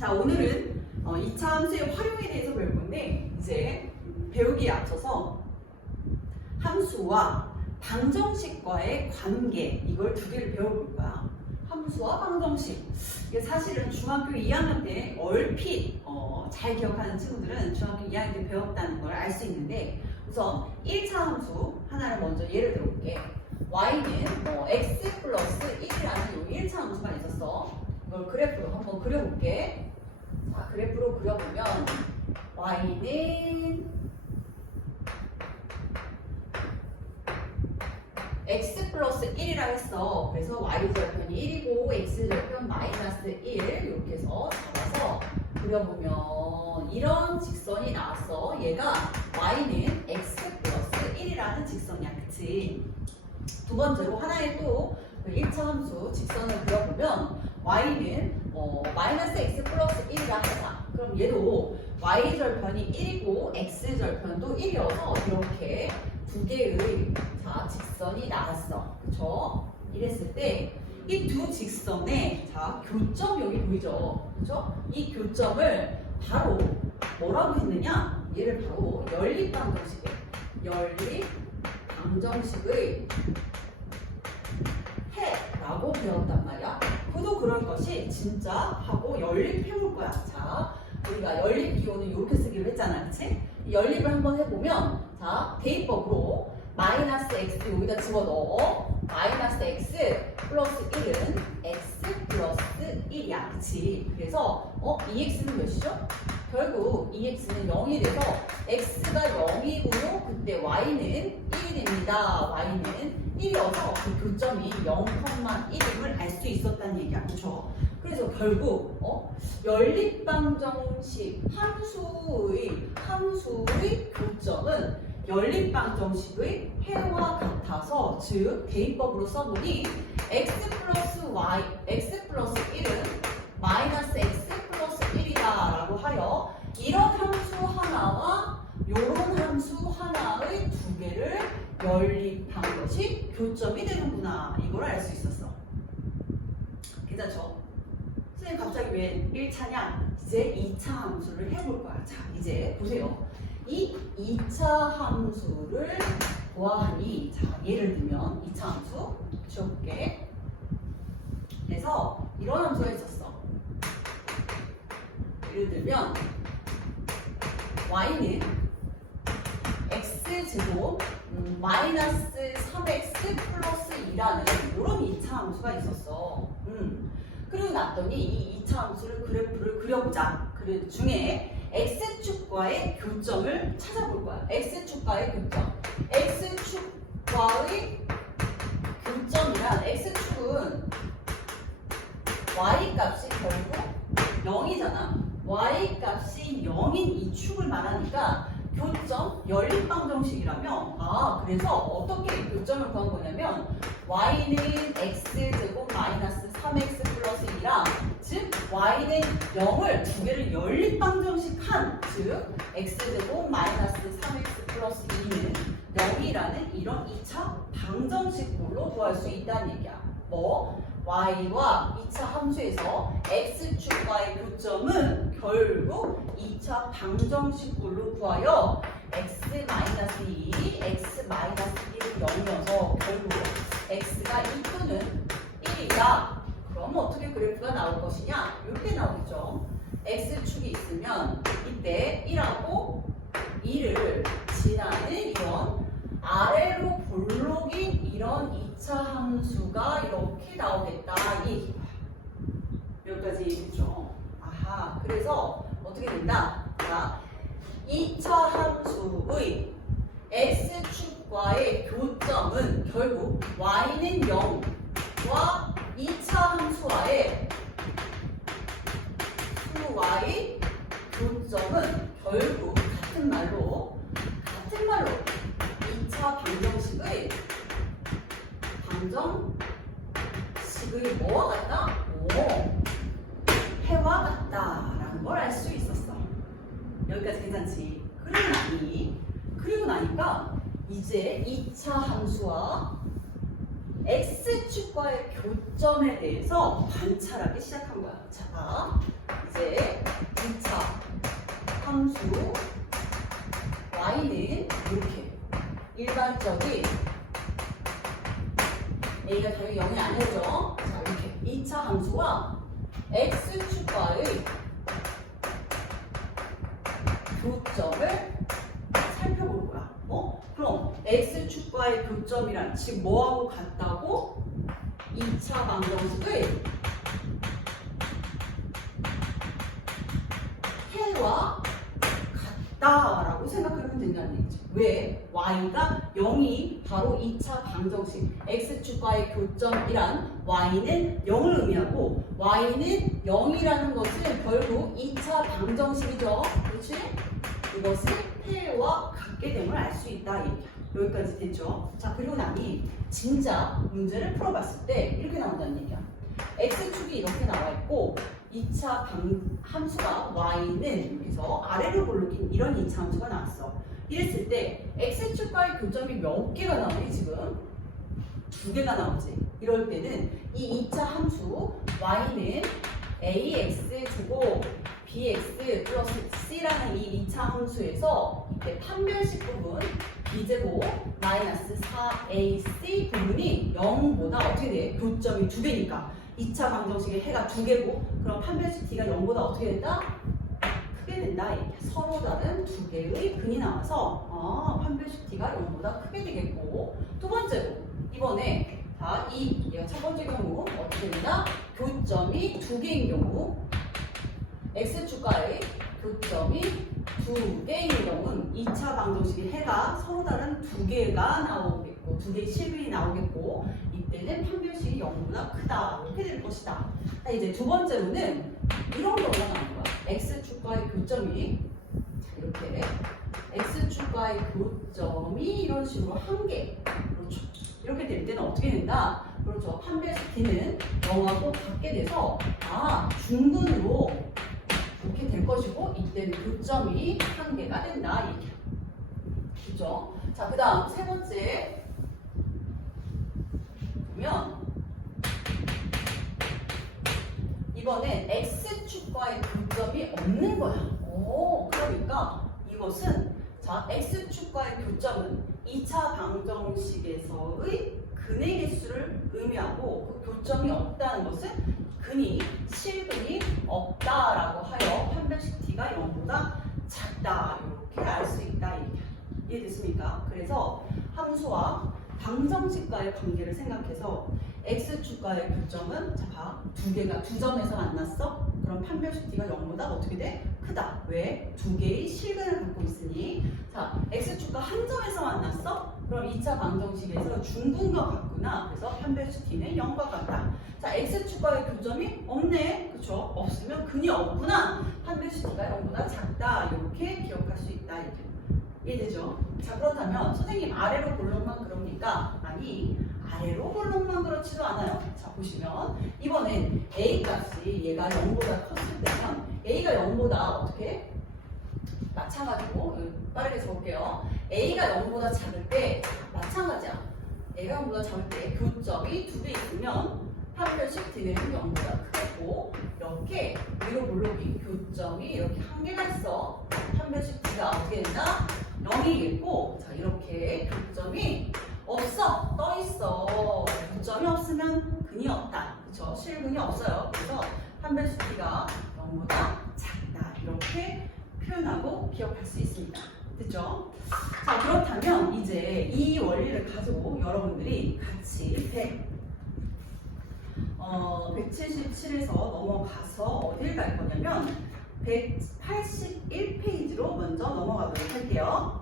자, 오늘은 어, 2차 함수의 활용에 대해서 배울 건데, 이제 배우기에 앞서서 함수와 방정식과의 관계, 이걸 두 개를 배워볼 거야. 함수와 방정식. 이게 사실은 중학교 2학년 때 얼핏 어, 잘 기억하는 친구들은 중학교 2학년 때 배웠다는 걸 알 수 있는데, 우선 1차 함수 하나를 먼저 예를 들어볼게. y는 뭐 x 플러스 1이라는 요 1차 함수가 있었어. 이걸 그래프로 한번 그려볼게. 자, 그래프로 그려보면 y는 x 플러스 1이라 했어. 그래서 y 절편이 1이고 x 절편 마이너스 1 이렇게 해서 잡아서 그려보면 이런 직선이 나왔어. 얘가 y는 x 플러스 1이라는 직선이야. 그치? 두 번째로 하나의 또 1차 함수 직선을 그려보면 y는 어, 마이너스 x 플러스 1이라 하자. 그럼 얘도 y 절편이 1이고 x 절편도 1이어서 이렇게 두 개의 자 직선이 나왔어. 그쵸? 이랬을 때 이 두 직선의 자 교점 여기 보이죠? 그죠? 이 교점을 바로 뭐라고 했느냐? 얘를 바로 연립방정식에 연립방정식의 해라고 배웠단 말이야. 그럴 것이 진짜 하고 연립해볼 거야. 자, 우리가 연립 기호는 이렇게 쓰기로 했잖아, 그치? 이 연립을 한번 해보면, 자, 대입법으로 마이너스 x 여기다 집어넣어. 마이너스 x 플러스 1은 x 플러스 1이야, 그치? 그래서, 어, 2x는 몇이죠? 결국 2x는 0이 돼서 x가 0이고요. 그때 y는 1이 됩니다. y는 1이어서 그 교점이 0,1임을 알 수 있었다는 얘기야. 그렇죠? 그래서 결국 어? 연립방정식 함수의 함수의 교점은 연립방정식의 해와 같아서 즉 대입법으로 써보니 x 플러스 y x 플러스 1은 마이너스 x 플러스 1이다라고 하여 이런 함수 하나와 요런 함수 하나의 두 개를 연립한 것이 교점이 되는구나. 이걸 알 수 있었어. 괜찮죠? 선생님 갑자기 왜 1차냐? 이제 2차 함수를 해볼 거야. 자 이제 보세요. 이 2차 함수를 보아하니 자 예를 들면 2차 함수 지워볼게 그래서 이런 함수가 있었어. 예를 들면 y는 x제곱 음, 마이너스 3x 플러스 2라는 이런 2차 함수가 있었어. 음. 그리고 났더니 이 2차 함수를 그래프를 그려보자. 그 중에 x축과의 교점을 찾아볼 거야. x축과의 교점. x축과의 교점이란 x축은 y 값이 결국 0이잖아. y 값이 0인 이 축을 말하니까 교점 연립방정식이라면 아 그래서 어떻게 교점을 구한 거냐면 y는 x제곱 마이너스 3x 플러스 2랑 즉 y는 0을 두 개를 연립방정식한 즉 x제곱 마이너스 3x 플러스 2는 0이라는 이런 2차 방정식꼴로 구할 수 있다는 얘기야. 뭐 y와 2차 함수에서 x축과의 교점은 결국 2차 방정식꼴로 구하여 x-2, x-1은 0이어서 결국 x가 2 또는 1이다. 그럼 어떻게 그래프가 나올 것이냐? 이렇게 나오겠죠. x축이 있으면 이때 1하고 2를 지나는 이런 아래로 볼록인 이런 2차 함수가 이렇게 나오겠다. 이 여기까지 얘기했죠. 아하. 그래서 어떻게 된다? 자, 2차 함수의 x축과의 교점은 결국 y는 0과 2차 함수와의 수와의 교점은 결국 같은 말로 같은 말로 2차 방정식의 방정식의 뭐와 같다? 오, 해와 같다라는 걸 알 수 있었어. 여기까지 괜찮지? 그리고 나니 그리고 나니까 이제 2차 함수와 x축과의 교점에 대해서 관찰하기 시작한 거야. 자, 이제 함수 y는 이렇게 일반적인 a가 당연히 0이 아니죠. 자 이렇게 2차 함수와 x축과의 교점을 살펴볼 거야. 어? 그럼 교점이란 지금 뭐하고 같다고? 2차 방정식의 해와 같다라고 생각하면 된다는 얘기지. 왜? y가 0이 바로 2차 방정식 x축과의 교점이란 y는 0을 의미하고 y는 0이라는 것은 결국 2차 방정식이죠. 그렇지? 이것을 해와 같게 됨을 알 수 있다. 여기까지 됐죠? 자, 그리고 나니 진짜 문제를 풀어봤을 때 이렇게 나온다는 얘기야. x축이 이렇게 나와 있고 2차 방, 함수가 y는 여기서 아래로 볼록인 이런 2차 함수가 나왔어. 이랬을 때 x축과의 교점이 몇 개가 나오니 지금? 두 개가 나오지. 이럴 때는 이 2차 함수 y는 ax 제곱 bx 플러스 c라는 이 2차 함수에서 이때 판별식 부분 b제곱 마이너스 4ac 부분이 0보다 어떻게 돼? 교점이 두 개니까 2차 방정식의 해가 두 개고 그럼 판별식 t가 0보다 어떻게 된다? 크게 된다. 이렇게 서로 다른 두 개의 근이 나와서 아, 판별식 t가 0보다 크게 되겠고 두 번째로 이번에 자, 이 첫 번째 경우 어떻게 된다? 교점이 두 개인 경우 x축과의 교점이 두 개인 경우는 2차 방정식의 해가 서로 다른 두 개가 나오겠고 두 개의 실근이 나오겠고 이때는 판별식이 0보다 크다 이렇게 될 것이다. 자, 이제 두 번째로는 이런 경우가 나오는 거야. x축과의 교점이 자, 이렇게 x축과의 교점이 이런 식으로 한 개. 그렇죠. 이렇게 될 때는 어떻게 된다? 그렇죠. 판별식 t는 0하고 같게 돼서 아 중근으로 이렇게 될 것이고 이때는 교점이 한 개가 된다. 그죠? 자, 그 다음 세 번째 보면 이번엔 x축과의 교점이 없는 거야. 오, 그러니까 이것은 자, x축과의 교점은 2차 방정식에서의 근의 개수를 의미하고 그 교점이 없다는 것은 근이 실근이 없다라고 하여 판별식 t가 0보다 작다 이렇게 알 수 있다 이해됐습니까? 그래서 함수와 방정식과의 관계를 생각해서 x축과의 교점은 자, 봐. 두 개가 두 점에서 만났어? 그럼 판별식 t가 0보다 어떻게 돼? 크다. 왜? 두 개의 실근을 갖고 있으니 자, x축과 한 점에서 만났어? 그럼 2차 방정식에서 중근과 같구나. 그래서 판별식 t는 0과 같다. 자, x축과의 교점이 없네. 그쵸? 없으면 근이 없구나. 판별식 t가 0보다 작다. 이렇게 기억할 수 있다. 이렇게. 이해되죠? 자, 그렇다면 선생님 아래로 볼록만 그럽니까? 아니, 아래로 볼록만 그렇지도 않아요. 자, 보시면 이번엔 a 값이 얘가 0보다 컸을 때면 a가 0보다 어떻게? 마찬가지고 빠르게 적을게요. a가 0보다 작을 때 마찬가지야. a가 0보다 작을 때 교점이 두 개 있으면 판별식 t는 0보다 크겠고 이렇게 위로 볼록이 교점이 이렇게 한 개가 있어. 판별식 t가 어떻게 된다? 0이겠고 자 이렇게 교점이 없어 떠 있어. 교점이 없으면 근이 없다. 그렇죠? 실근이 없어요. 그래서 판별식 t가 0보다 작다. 기억할 수 있습니다. 됐죠? 자, 그렇다면 이제 이 원리를 가지고 여러분들이 같이 100, 어, 177에서 넘어가서 어딜 갈 거냐면 181페이지로 먼저 넘어가도록 할게요.